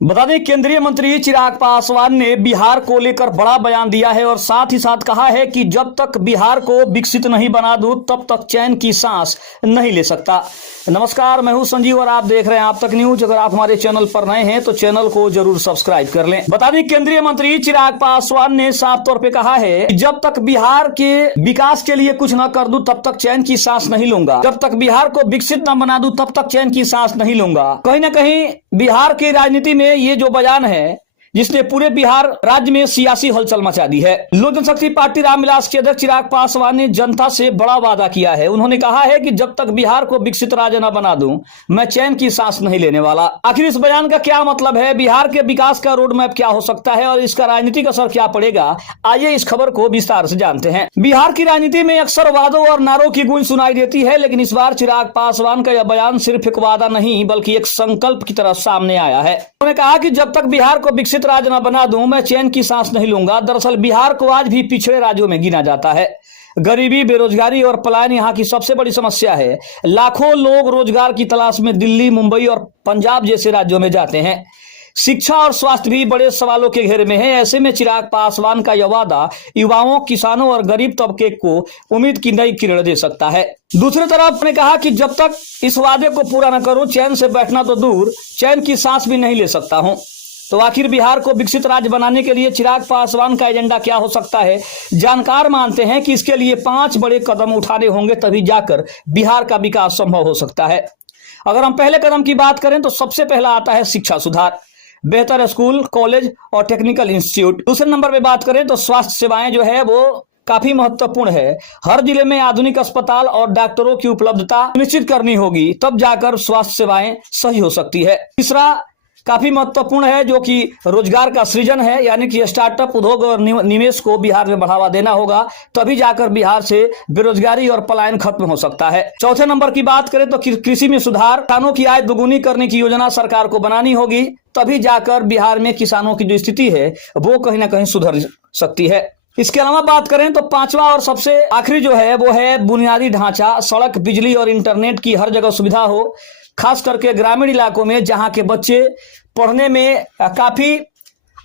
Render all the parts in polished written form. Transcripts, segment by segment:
बता दें, केंद्रीय मंत्री चिराग पासवान ने बिहार को लेकर बड़ा बयान दिया है और साथ ही साथ कहा है कि जब तक बिहार को विकसित नहीं बना दूं तब तक चैन की सांस नहीं ले सकता। नमस्कार, मैं हूं संजीव और आप देख रहे हैं आप तक न्यूज। अगर आप हमारे चैनल पर नए हैं तो चैनल को जरूर सब्सक्राइब कर लें। बता दें, केंद्रीय मंत्री चिराग पासवान ने साफ तौर पे कहा है कि जब तक बिहार के विकास के लिए कुछ न कर दूं तब तक चैन की सांस नहीं लूंगा। जब तक बिहार को विकसित न बना दूं तब तक चैन की सांस नहीं लूंगा। कहीं ना कहीं बिहार की राजनीति में ये जो बयान है जिसने पूरे बिहार राज्य में सियासी हलचल मचा दी है। लोक जनशक्ति पार्टी रामविलास के अध्यक्ष चिराग पासवान ने जनता से बड़ा वादा किया है। उन्होंने कहा है कि जब तक बिहार को विकसित राज्य न बना दूं मैं चैन की सांस नहीं लेने वाला। आखिर इस बयान का क्या मतलब है, बिहार के विकास का रोड मैप क्या हो सकता है और इसका राजनीतिक असर क्या पड़ेगा, आइए इस खबर को विस्तार से जानते हैं। बिहार की राजनीति में अक्सर वादों और नारों की गूंज सुनाई देती है, लेकिन इस बार चिराग पासवान का यह बयान सिर्फ एक वादा नहीं बल्कि एक संकल्प की तरह सामने आया है। उन्होंने कहा कि जब तक बिहार को विकसित राज्य न बना दूं मैं चैन की सांस नहीं लूंगा। दरअसल बिहार को आज भी पिछड़े राज्यों में गिना जाता है। गरीबी, बेरोजगारी और पलायन यहाँ की सबसे बड़ी समस्या है। लाखों लोग रोजगार की तलाश में दिल्ली, मुंबई और पंजाब जैसे राज्यों में जाते हैं। शिक्षा और स्वास्थ्य भी बड़े सवालों के घेरे में है। ऐसे में चिराग पासवान का यह वादा युवाओं, किसानों और गरीब तबके को उम्मीद की नई किरण दे सकता है। दूसरी तरफ ने कहा कि जब तक इस वादे को पूरा न करूं चैन से बैठना तो दूर, चैन की सांस भी नहीं ले सकता हूं। तो आखिर बिहार को विकसित राज्य बनाने के लिए चिराग पासवान का एजेंडा क्या हो सकता है? जानकार मानते हैं कि इसके लिए 5 बड़े कदम उठाने होंगे, तभी जाकर बिहार का विकास संभव हो सकता है। अगर हम पहले कदम की बात करें तो सबसे पहला आता है शिक्षा सुधार, बेहतर स्कूल, कॉलेज और टेक्निकल इंस्टीट्यूट। दूसरे नंबर पे बात करें तो स्वास्थ्य सेवाएं जो है वो काफी महत्वपूर्ण है। हर जिले में आधुनिक अस्पताल और डॉक्टरों की उपलब्धता निश्चित करनी होगी, तब जाकर स्वास्थ्य सेवाएं सही हो सकती है। तीसरा काफी महत्वपूर्ण है जो कि रोजगार का सृजन है, यानी कि स्टार्टअप, उद्योग और निवेश को बिहार में बढ़ावा देना होगा, तभी जाकर बिहार से बेरोजगारी और पलायन खत्म हो सकता है। चौथे नंबर की बात करें तो कृषि में सुधार, किसानों की आय दोगुनी करने की योजना सरकार को बनानी होगी, तभी जाकर बिहार में किसानों की जो स्थिति है वो कहीं ना कहीं सुधर सकती है। इसके अलावा बात करें तो 5वां और सबसे आखिरी जो है वो है बुनियादी ढांचा, सड़क, बिजली और इंटरनेट की हर जगह सुविधा हो, खास करके ग्रामीण इलाकों में जहां के बच्चे पढ़ने में काफी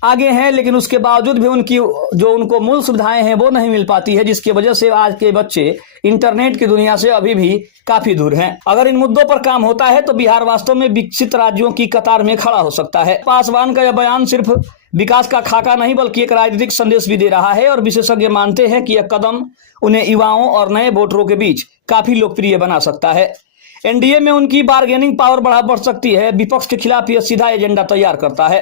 आगे हैं लेकिन उसके बावजूद भी उनको मूल सुविधाएं हैं वो नहीं मिल पाती है, जिसकी वजह से आज के बच्चे इंटरनेट की दुनिया से अभी भी काफी दूर हैं। अगर इन मुद्दों पर काम होता है तो बिहार वास्तव में विकसित राज्यों की कतार में खड़ा हो सकता है। पासवान का यह बयान सिर्फ विकास का खाका नहीं बल्कि एक राजनीतिक संदेश भी दे रहा है और विशेषज्ञ मानते हैं कि यह कदम उन्हें युवाओं और नए वोटरों के बीच काफी लोकप्रिय बना सकता है। एनडीए में उनकी बार्गेनिंग पावर बढ़ सकती है। विपक्ष के खिलाफ यह सीधा एजेंडा तैयार करता है।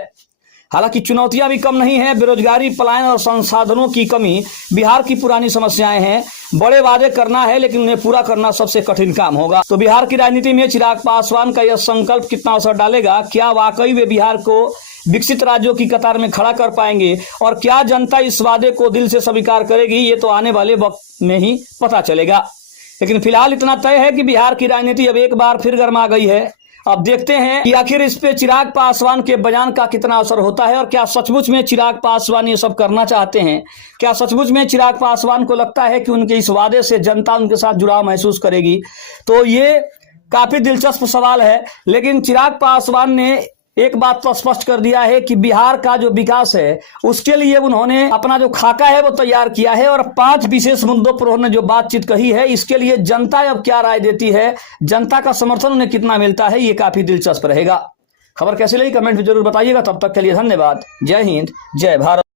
हालांकि चुनौतियां भी कम नहीं है। बेरोजगारी, पलायन और संसाधनों की कमी बिहार की पुरानी समस्याएं हैं। बड़े वादे करना है लेकिन उन्हें पूरा करना सबसे कठिन काम होगा। तो बिहार की राजनीति में चिराग पासवान का यह संकल्प कितना असर डालेगा? क्या वाकई वे बिहार को विकसित राज्यों की कतार में खड़ा कर पाएंगे और क्या जनता इस वादे को दिल से स्वीकार करेगी? ये तो आने वाले वक्त में ही पता चलेगा। लेकिन फिलहाल इतना तय है कि बिहार की राजनीति अब एक बार फिर गर्मा गई है। अब देखते हैं कि आखिर इस पे चिराग पासवान के बयान का कितना असर होता है और क्या सचमुच में चिराग पासवान ये सब करना चाहते हैं। क्या सचमुच में चिराग पासवान को लगता है कि उनके इस वादे से जनता उनके साथ जुड़ाव महसूस करेगी? तो ये काफी दिलचस्प सवाल है। लेकिन चिराग पासवान ने एक बात तो स्पष्ट कर दिया है कि बिहार का जो विकास है उसके लिए उन्होंने अपना जो खाका है वो तैयार किया है और 5 विशेष मुद्दों पर उन्होंने जो बातचीत कही है, इसके लिए जनता अब क्या राय देती है, जनता का समर्थन उन्हें कितना मिलता है, ये काफी दिलचस्प रहेगा। खबर कैसी लगी कमेंट में जरूर बताइएगा। तब तक के लिए धन्यवाद। जय हिंद, जय भारत।